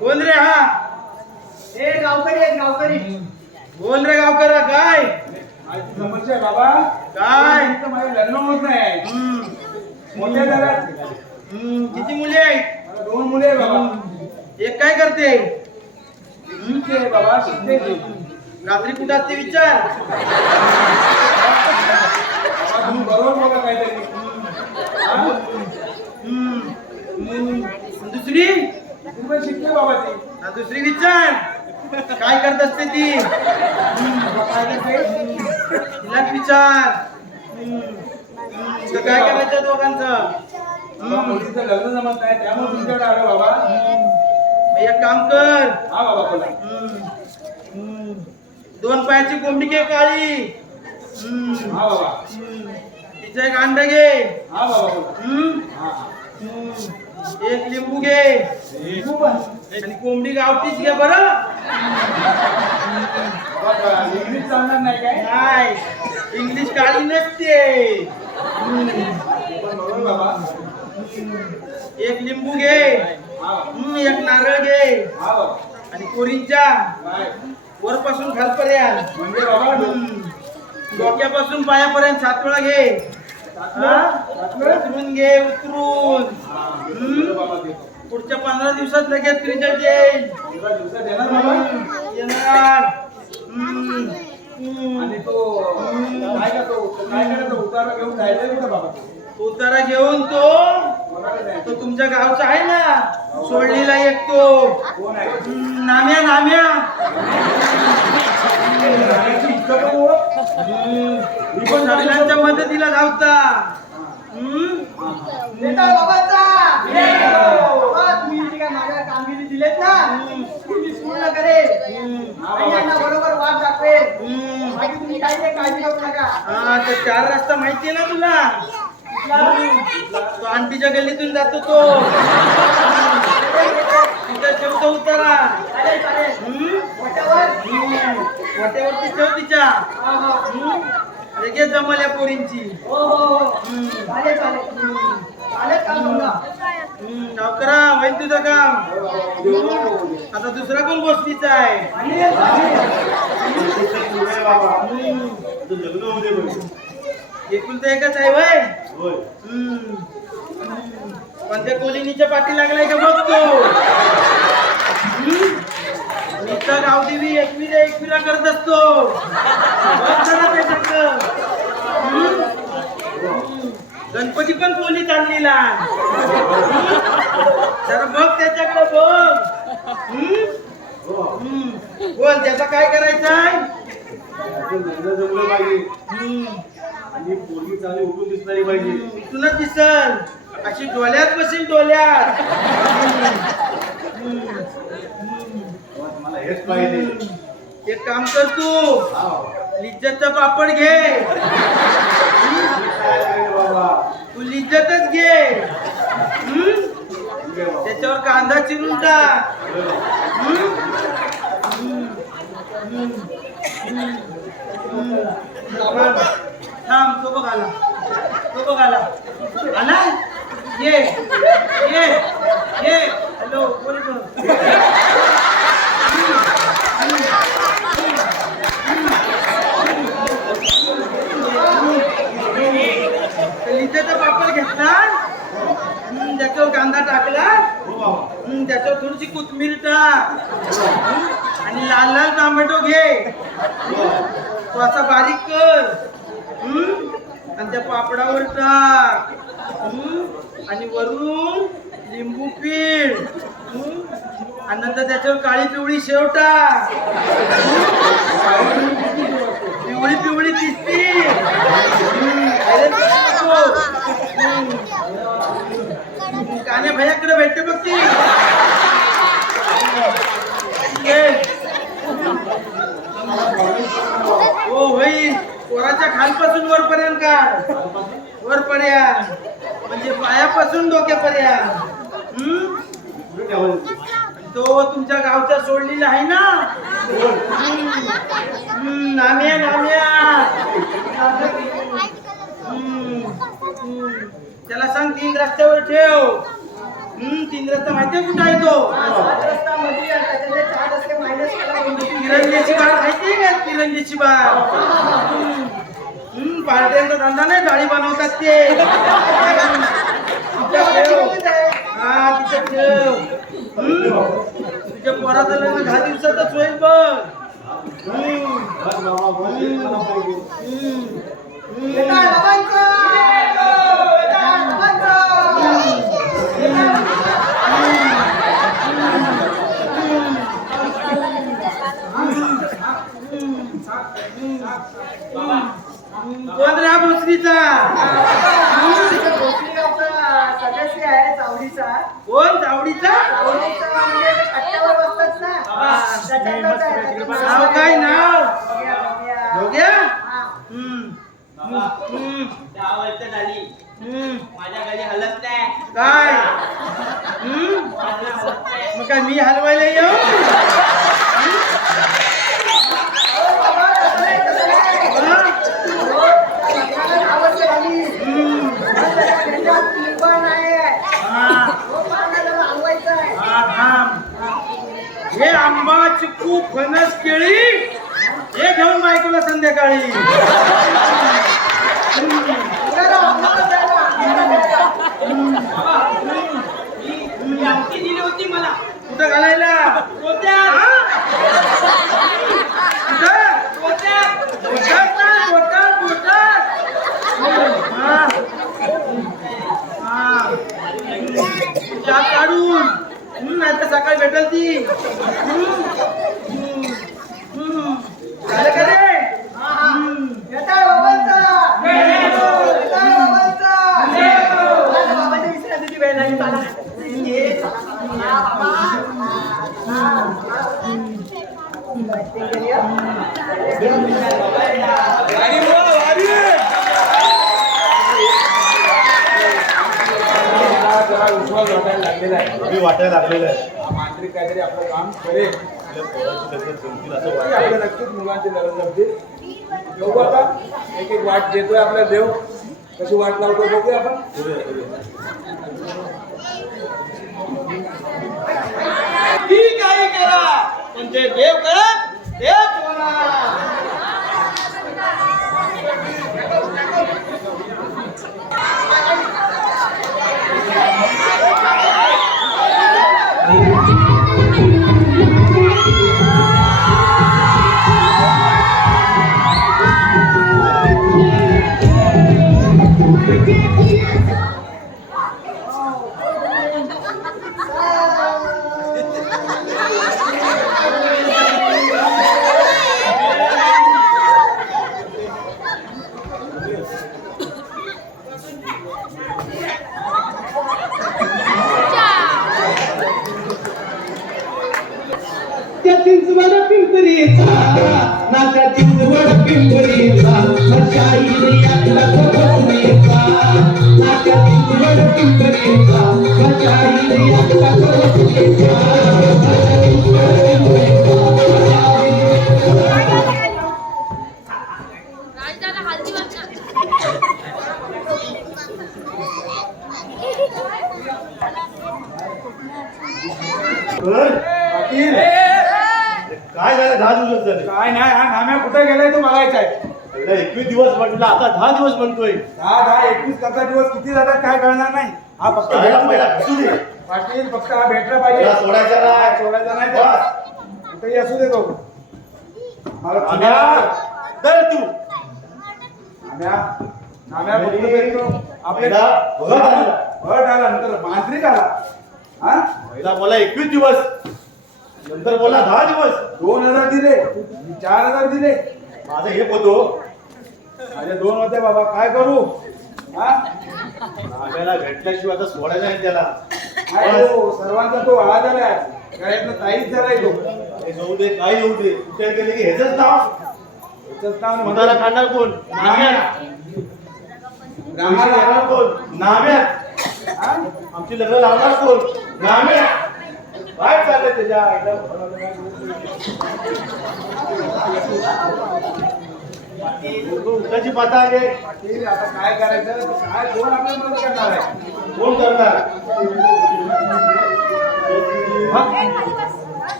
बोल रे. हा हे गावकरी आहेत गावकरी. बोल रे गावकरा. काय माझी समस्या आहे बाबा काय? इथं माझं लग्न होत नाही हम्म. मोठ्या झाल्या किती मुली आहेत? मला 2 मुले आहे बाबा एक काय करते? शिकते आहे बाबा शिकते ती. रात्री कुठं असते विचार. बाबा तुम्ही बरोबर बोला काहीतरी हा? दुसरी ती पण शिकते बाबा ती हा, दुसरी विचार काय करत असते ती. बाबा काय करते? तिला विचार. तर काय करायचं दोघांचं? बाबा मुलीचं लग्न जमत नाही त्यामुळे तुमच्याकडे आलो बाबा मग एक काम कर. हा बाबा बोला 2 पायाची कोंबडी घे काळी. हा बाबा तिचं एक अंड घे. हा बाबा बोला हम्म. हा एक लिंबू घे आणि कोंबडी गावठीच घे बरं. इंग्लिश चालणार नाही काय नाही इंग्लिश काळी नसते. पण बरोबर बाबा. एक लिंबू घे, एक नारळ घे हा बाबा. आणि पोरींच्या काय वरपासून खालपर्यंत म्हणजे बाबा डोक्यापासून पायापर्यंत 7 वेळा घे. उतरून घे उतरून. बाबा देतो. पुढच्या 15 दिवसात लगेच रिझल्ट येईल. 15 दिवसात येणार बाबा. येणार. आणि तो काय का तो काय करायचं उतारा घेऊन जायचंय कुठं बाबा उतारा घेऊन तो कोणाकडे जायचं? तो तुमच्या गावचा आहे ना सोडलेला एक तो कोण आहे नाम्या नाम्या. राहण्याची इच्छा पण हो. मी पण सगळ्यांच्या मदतीला धावता. नेता बाबाचा बाबा, तुम्ही जी काय माझ्या कामगिरी दिलेत ना ती मी पूर्ण करेल आणि यांना बरोबर वाट दाखवेल. बाकी तुम्ही काही काळजी करू नका. हा ते 4 रस्ता माहितीये ना तुला. तो आंटीच्या गल्लीतून जातो तो. तिथं ठेवतो उतारा. चालेल चालेल वाट्यावर वाट्यावरती ठेव तिच्या. हा हा लगेच जमल्या पोरींची. हो हो हो चालेल चालेल चालेल काम समजा. नाव करा होईल तुझं काम. आता दुसरा कोण गोष्टीचा आहे. लग्न होऊ दे बघ. एकुलता एकच आहे वय. होय. पण त्या कोलिनीच्या पाठी लागलाय का बघतो. मीचा गावदेवी एकवीला करत असतो. बघ जरा त्याच्याकडं. गणपती पण कोलीत आणलेला. जरा बघ त्याच्याकडे बघ. बोल त्याचा काय करायचं आहे. लग्न जमलं पाहिजे आणि पोरगी चांगली उठून दिसणारी पाहिजे. इथूनच दिसल अशी डोल्यात बसेल डोल्यात. मला हेच पाहिजे. एक काम कर तू लिज्जतचा पापड घे. काय करायचं बाबा. तू लिज्जतच घे. त्याच्यावर कांदा चिरून टाक. थांब तो बघ आला. तो बघ आला. आला ये ये ये. हॅलो बोल लिज्जतचा पापड घेतला. त्याच्यावर कांदा टाकला. त्याच्यावर थोडीशी कोथिंबीर टाक आणि लाल लाल टोमॅटो घे. तो असा बारीक कर आणि त्या पापडावर टाक आणि वरून लिंबू पीळ आणि नंतर त्याच्यावर काळी पिवळी शेव टाक. पिवळी पिवळी दिसती. कान्या भैयाकडे भेटते बघ ती. हो होईल. पोराच्या खालपासून वरपर्यंत काढ. वरपर्यंत म्हणजे पायापासून डोक्यापर्यंत. तो तुमच्या गावचा सोडलेला आहे ना नाम्या नाम्या. त्याला सांग 3 रस्त्यावर ठेव. 3 रस्ता माहितीये कुठं आहे तो. 7 रस्ता मध्ये आहे, त्याच्यातले 4 रस्ते मायनस केला. तिरंगीची बार माहितीये का. तिरंगीची बार. पार्ट्यांचा धंदा नाही डाळी बनवतात ते. हा तिथे ठेव. तुझ्या पोराचं लग्न 10 दिवसातच होईल बघ. नेता बाबांचा कोण रा भोसरीचा. सदस्य आहे चावडीचा. कोण चावडीचा. चावडीचा म्हणजे ते कट्ट्यावर बसतात ना त्याच्यातलाच आहे. नाव काय नाव. बघूया, बघूया. योग्या. हा. बाबा, दहा वर्ष झाली माझ्या घरी हलत नाही. काय माझं हलत नाही. मग काय मी हलवायला येऊ हे आंबा चिकू फणस केळी हे घेऊन बायकोला संध्याकाळी ही अंगठी दिली होती मला. कुठं घालायला पोत्यात. कुठं पोत्यात. बोटात नाही, बोटात, बोटात. हा. हा. त्यात काढून नाही तर सकाळी भेटल ती झालं का रे येताय बाबांचा येताय बाबांचा बाबांच्या विसरायची वेळ नाही चला ये चला जरा विश्वास वाटायला लागलेला आहे. मी वाटायला लागलेलं आहे हा मांत्रिक काहीतरी आपलं काम करेल. आपल्या नक्कीच मुलांची गरज जमतील. बघू आता एक एक वाट देतोय आपला देव. कशी वाट लावतो बघूया आपण. ती काही करा पण ते देव करत देव होणार त्या चिंचवड पिंपरीचा नाका चिंचवड पिंपरीचा शाहीर यातला खबरीचा नाका चिंचवड पिंपरीचा शाहीर यातला खबरीचा राजदादा हल्दी पाटील, काय झालं 10 दिवस झाले काय नाही हा नाम्या कुठे गेलाय तो बघायचा आहे. 21 दिवस म्हटलं आता 10 दिवस म्हणतोय 10-21 करता दिवस किती जातात काय कळणार नाही. हा फक्त शाळेला भेटू पहिला द्या. भेटू दे. पाटील फक्त हा भेटला पाहिजे. त्याला सोडायचा नाही. सोडायचा नाही बस. कुठेही असू दे तो. मला आम्या दर तू नाम्या नाम्या फक्त भेटतो. पहिला भर आला. भट आला नंतर मांत्रिक आला. हा पहिला बोला 21 दिवस नंतर बोला 10 दिवस 2000 दिले 4000 दिले. माझं हे होतो माझे 2 होते बाबा काय करू. हा आम्हाला भेटल्याशिवाय आता सोडायला नाही त्याला काय तो सर्वांचा तो आळा झालाय. गळ्यातला ताईच झालाय तो. हे जाऊ दे काय येऊ दे कुठे गेले की हेच नाव त्याचंच नाव मताला काढणार कोण नाम्या पैसे देणार कोण नाम्या हा? आमची लग्न लावणार कोण नाम्या काय चाललंय त्याच्या आईला उठाची पाता आहे पाटील आता काय करायचं काय कोण आपल्या मदत करणार आहे. कोण करणार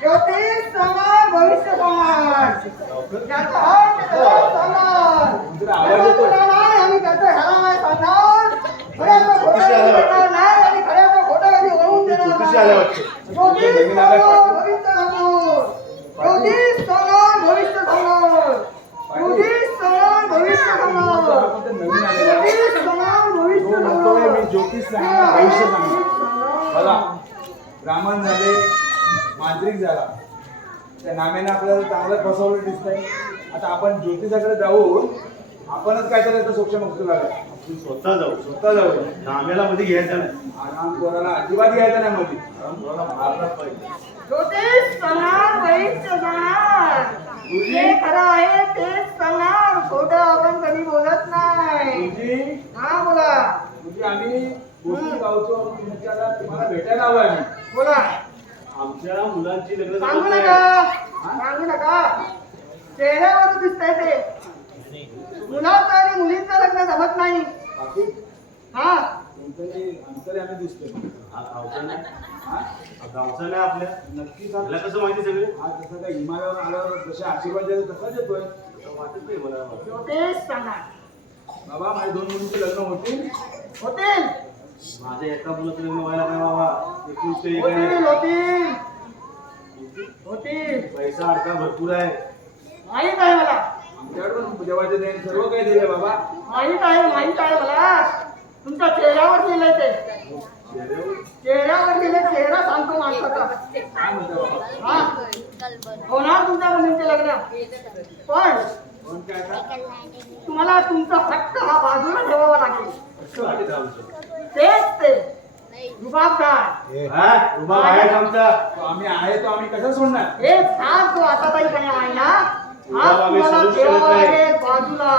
ज्योतिष समाज भविष्य समाज ज्याचा हात त्याचा समाज तुला आवाज येतो. त्याचा नाही आणि त्याचा ह्याला नाही सांगणार खऱ्याचं खोटं ज्योतिषी आलं वाटतं. बोलणार नाही आणि खऱ्याचं खोटं कधी वळवून देणार ज्योतिषी नाही. आलं वाटतं. ज्योतिष नवीन आलाय समाज पाटील. भविष्य समाज ज्योतिष समाज भविष्य समाज ज्योतिष समाज भविष्य समाज नवीन आलेला आहे. ज्योतिष समाज भविष्य तो म्हणतोय मी समाज ज्योतिष सांगणार भविष्य सांगणार. बघा ब्राह्मण झाले मांत्रिक झाला त्या नाम्याने आपल्याला चांगलं फसवलं दिसतंय. आता आपण ज्योतिषाकडे जाऊन आपणच काय करायचं सूक्ष्म बघतो लागला. आपण स्वतः जाऊ स्वतः जाऊ. नाम्याला मध्ये घ्यायचं नाही आराम कोणाला अजिबात घ्यायचा नाही मध्ये. आराम कोणाला मारलाच पाहिजे ज्योतिष समाज भविष्य समाज आम्ही गोष्टी गावचो तुमच्याला तुम्हाला भेटायला हवं आहे आम्ही. बोला आमच्या मुलांची लग्न सांगू जमत नाही. नका सांगू नका चेहऱ्यावर दिसतंय ते मुलाचं आणि मुलीचं लग्न जमत नाही बाकी हा अंतरी आम्ही दिसतोय. हा गावचा नाही. हा? हा गावचा नाही आपल्या. नक्कीच तुला कसं माहिती सगळे हा जसं काय हिमालयावर आल्यावर जसे आशीर्वाद देतो तसाच येतोय. वाटत नाही मला. ज्योतिष सांगा बाबा माझ्या 2 मुलींचे लग्न होतील. होतील माझ्या एका मुलाचं लग्न व्हायला काय बाबा एकूण ते एक आहे. होतील होतील होतील पैसा अडका भरपूर आहे. माहित आहे मला आमच्याकडून देवाचे देण सर्व काही दिले बाबा. माहित आहे मला तुमच्या चेहऱ्यावर लिहिलंय ते चेहऱ्यावर लिहिलंय चेहरा सांगतो माणसाचा काय म्हणता बाबा? हा होणार तुमच्या मुलींचे लग्न पण पण काय आता? तुम्हाला तुमचा हक्क हा बाजूला ठेवावा लागेल कसं वाटत आमचं? तेच ते रुबाबदार हा उभा आहे आमचा. तो आम्ही आहे तो आम्ही कसं सोडणार? हे साथ जो आता ताईपणे आहे ना हा रुबाब आम्ही तुम्हाला सोडू शकत ठेवावा नाही. लागेल बाजूला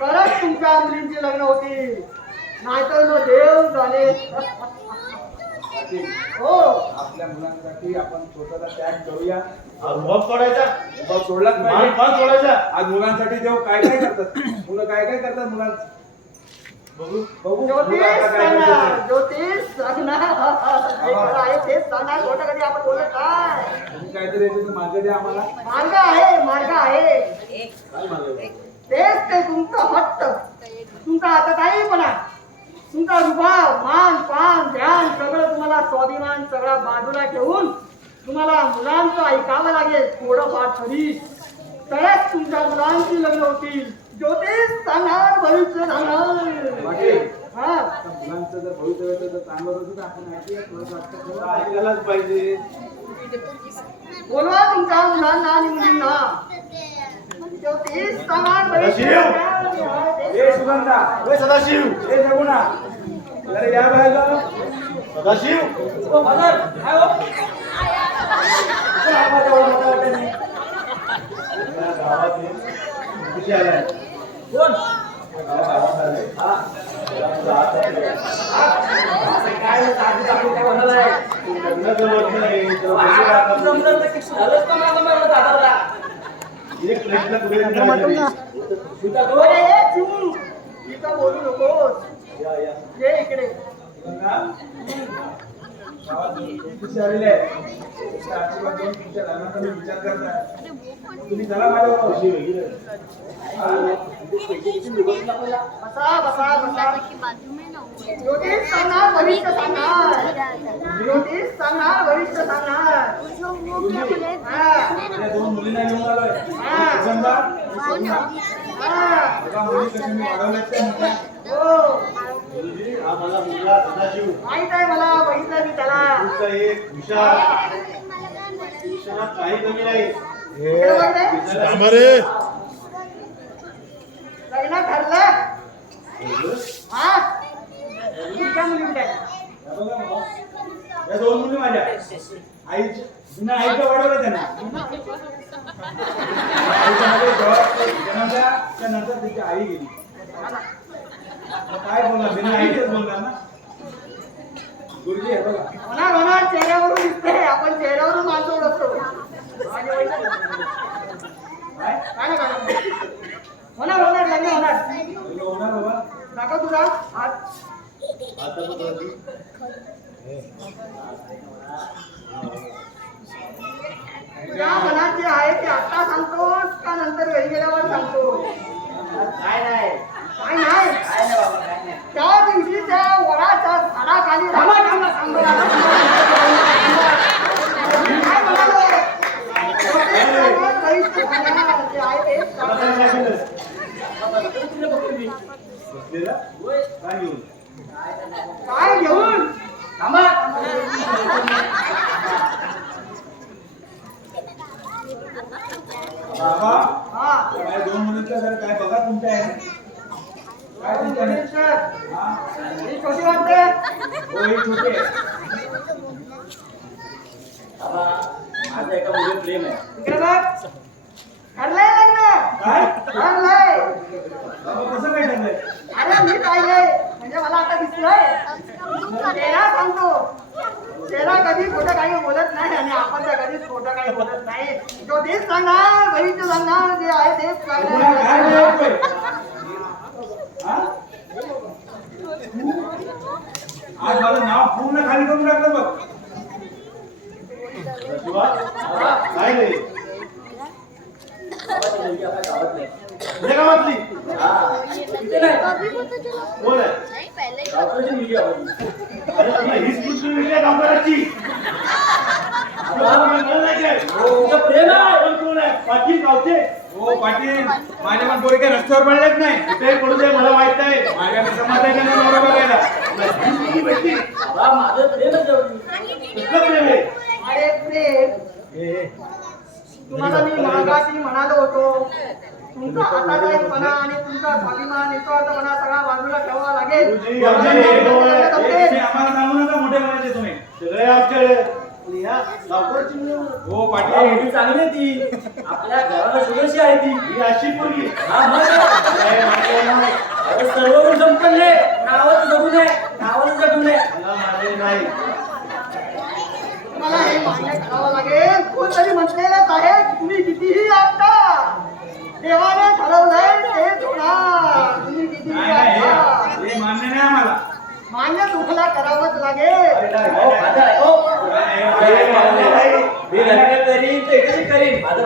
तरच तुमच्या मुलींचे लग्न होतील नाहीतर मग देव झाले हो आपल्या मुलांसाठी आपण स्वतःचा त्याग करूया. हा रुबाब सोडायचा. भाऊ सोडलाच मान पाहिजे. पान सोडायचा. आज मुलांसाठी देव काय काय करतात मुलं काय काय करतात मुलांचं बघू. बघू ज्योतिष मुलं आता काय सांगणार करतात. ज्योतिष सांगणार जे खरं आहे तेच सांगणार खोटं कधी आपण बोलत काय तुम्ही काहीतरी याच्यातून मार्ग द्या आम्हाला. मार्ग आहे काय मागं? तेच ते तुमचं हट्ट तुमचा आता काहीपणा तुमचा रुबाब मान पान ध्यान सगळं तुम्हाला स्वाभिमान सगळा बाजूला ठेवून तुम्हाला मुलांचं ऐकावं लागेल थोडंफार तरी तरच तुमच्या मुलांची लग्न होतील ज्योतिष सांगणार भविष्य सांगणार बाकी हा आता मुलांचं जर भवितव्याचं जर चांगलं होतं तर आपण ऐकूया थोडंसं वाटतं थोडं ऐकायलाच पाहिजे. बोलवा तुमच्या मुलांना आणि मुलींना ज्योतिष सांगणार भविष्य सांगणार. ए सुगंधा ओय सदाशिव. ए जगुना अरे या बाहेर जा. सदाशिव. ओ फादर काय हो काय आवाज एवढा मोठा वाटत नाही? या गावात हे किती आलाय? कोण गावात आलाय. हा. गावात आलाय. काय साधी साधी काय म्हणाला आहे लग्न जमत नाही. तर पैसे लागतात. जमलं तर किती झालंच का मला एवढं दादाला एक प्रश्न पुढे नाही. अरे ए चिमू इथं बोलू नकोस या या. ये इकडे सुगंधा गावात किती आलेले आहे. तुमच्या आशीर्वाद घेऊन तुमच्या लग्नाचा मी विचार करताय. तुम्ही चला माझ्याबरोबर. पैसे वगैरे. बसा बसा बसा ज्योतिष सांगणार भविष्य सांगणार ज्योतिष सांगणार भविष्य सांगणार त्या 2 मुलींना घेऊन आलोय. सुगंधा बघा मुली कशी मी वाढवल्यात त्या मुली. हो गुरुजी, हा माझा मुलगा सदाशिव. माहित आहे मला बघितलं मी त्याला तुमचा एक हुशार. शिक्षणात काही कमी नाही. इकडे बघ रे. लग्न ठरलं हा तुमच्या मुली कुठे आहेत? या बघा भाऊ. या 2 मुली माझ्या आईच्या बिना आईच्या वाढवल्या त्यांना. आईच्या मध्ये जेव्हा जन्मल्या त्यानंतर त्यांची आई गेली. मग काय बोलणार बिना आईचंच बोलणार ना. गुरुजी हे बघा होणार चेहऱ्यावरून दिसते आपण चेहऱ्यावरून माणसं ओळखतो माझी वैशिष्ट्य. काय काय ना काय होणार लग्न होणार लग्न होणार बाबा. दाखव तुझा हात आता पण गुरुजी. तुझ्या मनात जे आहे ते आता सांगतोस का नंतर घरी गेल्यावर सांगतो काय नाही त्या दिवशी त्या वडाच्या झाडाखाली काय म्हणालो जे आहे तेच सांगतो. बसलेला? काय घेऊन? काय घेऊन बाबा हा काय 2 मुलींचं जर काय बघा तुमच्या आहे काय तुमच्या आहे? हा ही छोटी वाटते हो हे छोटे आहे. माझं एका मुलीवर प्रेम आहे. इकडे बघ ठरलंय लग्न काय ठरलंय बाबा कसं काय ठरलंय? अरे मी पाहिलंय म्हणजे मला आता दिसतोय तेरा सांगतो तेरा कधी खोटं काही बोलत नाही आणि आपण तर कधीच खोटं काही बोलत नाही जो तेच सांगणार भविष्य सांगणार जे आहे तेच पुन्हा काय सांगणार बोलतोय? हा? आज माझं नाव पूर्ण खाली करून टाकलं बघ. शिवा, काय नाही तुझ्या गावातली कोण आहे अरे तुला हीच मुलगी वेगळ्या कामगाराची प्रेम आहे पण कोण आहे पाटील गावचे हो पाटील माझ्या पण पोरी काय रस्त्यावर पडलेच नाही. कुठे पडू दे मला माहित नाही माझ्या समाजाच्या नवरा बघायला. कसलं प्रेम आहे अरे प्रेम तुम्हाला मी मागाशी म्हणालो होतो तुमचा हाताचा आणि तुमचा स्वाभिमान निस्वार्थपणा सगळा बाजूला ठेवावा लागेल गुरुजी, गुरुजी, हे विषय आम्हाला सांगू नका मोठे म्हणायचे तुम्ही. सगळे आमच्याकडे या लवकरची मुलं. हो पाटील चांगली ती आपल्या घराला सुरक्षी आहे ती ही अशी पोरगी सर्व गुण संपन्ने नावाचं जगू नये नावाचं जगू नये मला मानले नाही तुम्हाला हे मान्य करावं लागेल कोणतरी म्हटलेलंच आहे की तुम्ही कितीही ऐकता देवाने ठरवलंय तेच होणार तुम्ही कितीही नाही नाही ऐकता हे मान्य नाही आम्हाला. मान्य तुम्हाला करावंच लागेल हो माझं आहे हो मी लग्न करीन ते एकही करीन माझं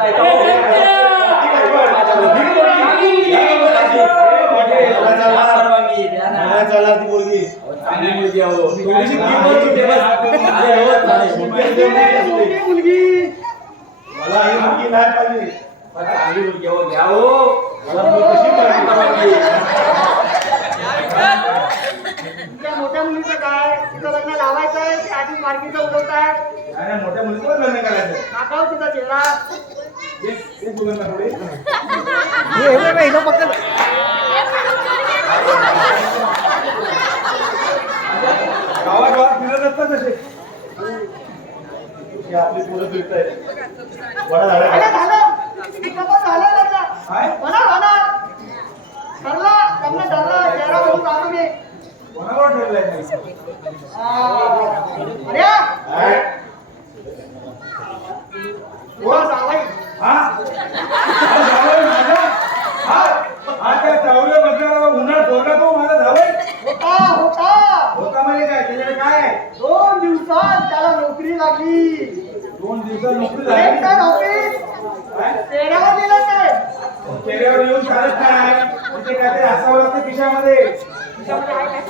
परवानगी द्या ना चला ती मुलगी चांगली मुलगी आहे हो थोडीशी किंमत होते बस अरे हो चालेल मोठी मुलगी मला ही मुलगी नाही पाहिजे चांगली मुलगी हो घ्या हो मला मुलगी कशी पाहिजे परवानगी तुमच्या मोठ्या मुलीचं काय तिचं लग्न लावायचं आहे की आधी मार्गीचं उडवताय नाही नाही, मोठ्या मुलीचं लग्न करायचं. दाखव तिचा चेहरा ते बोलून ना थोडी. गावात गावात फिरत असतात तसे. ही आपली पोरं फिरतायत वडा झाडा अरे झालं तिचं पण झालं लग्न काय? होणार ठरला लग्न ठरलं चेहरा बघून सांगतो मी कोणावर ठरलंय नाही? अरे तुला जावई हा? हा जावई माझा? हा त्या चावल्या बसणारा उन्हात बोलला तो माझा जावई? होता होता म्हणजे काय त्याच्याकडे काय आहे? 2 दिवसात त्याला नोकरी लागली 2 दिवसात नोकरी एक तर लागली. ऑफिस काय? चेहऱ्यावर दिलं ते चेहऱ्यावर येऊन चालत नाही. तिथे काहीतरी असावं लागतं खिशामध्ये. खिशामध्ये आहे काय?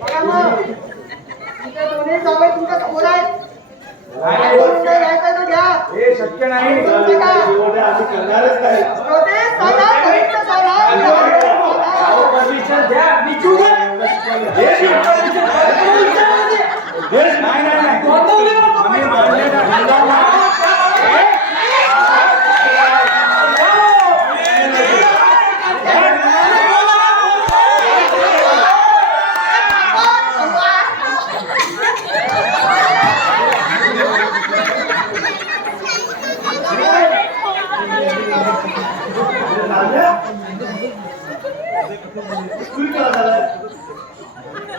बघा मग तुमचे दोन्ही जावई तुमच्या समोर आहेत नाही, कोण काय घ्यायचं तो घ्या हे शक्य नाही. तुमचं का? आम्ही करणारच नाही ज्योतिष सांगा भविष्य सांगा परमिशन द्या बिचू द्या नाही नाही नाही आम्ही मान्य नाही.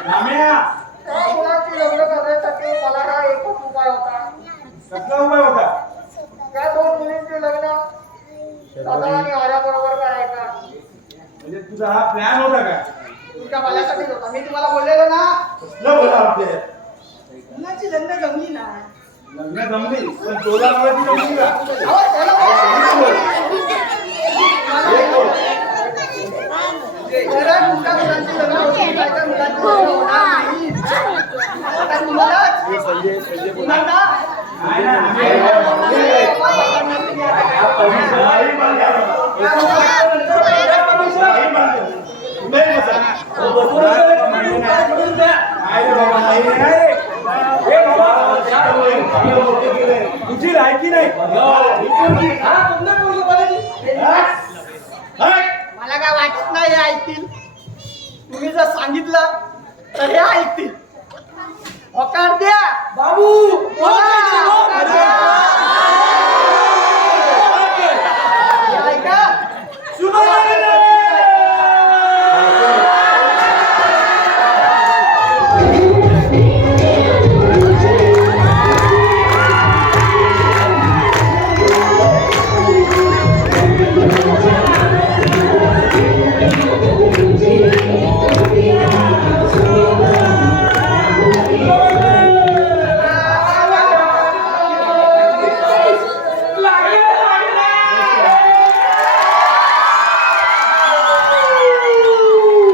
राम्या, मुलाची लग्न करण्यासाठी मला हा एकच उपाय होता कसला उपाय होता? त्या 2 मुलींचे लग्न दादा आणि आर्याबरोबर करायचा म्हणजे तुझा हा प्लॅन होता का? तुमच्या भल्यासाठीच होता मी तुम्हाला बोललेलो ना कसलं बोला आपले मुलाची लग्न जमली ना लग्न जमली पण तोला मागायची जमली का? अहो, त्याला जरा तुमच्या मुलांची लग्न होती, बायका मुलांची लग्न होणार नाही. आता तुम्हालाच पुन्हा ना? नाही ना आम्ही नाही मानल्या. नाही मानल्या. नाही बसा. नाही रे बाबा, नाही रे. हे बाबा, आपलं मोठं केलंय. तुझी लायकी नाही. मला काय वाटत नाही हे ऐकतील तुम्ही जर सांगितलं तर हे ऐकतील होकार द्या बाबू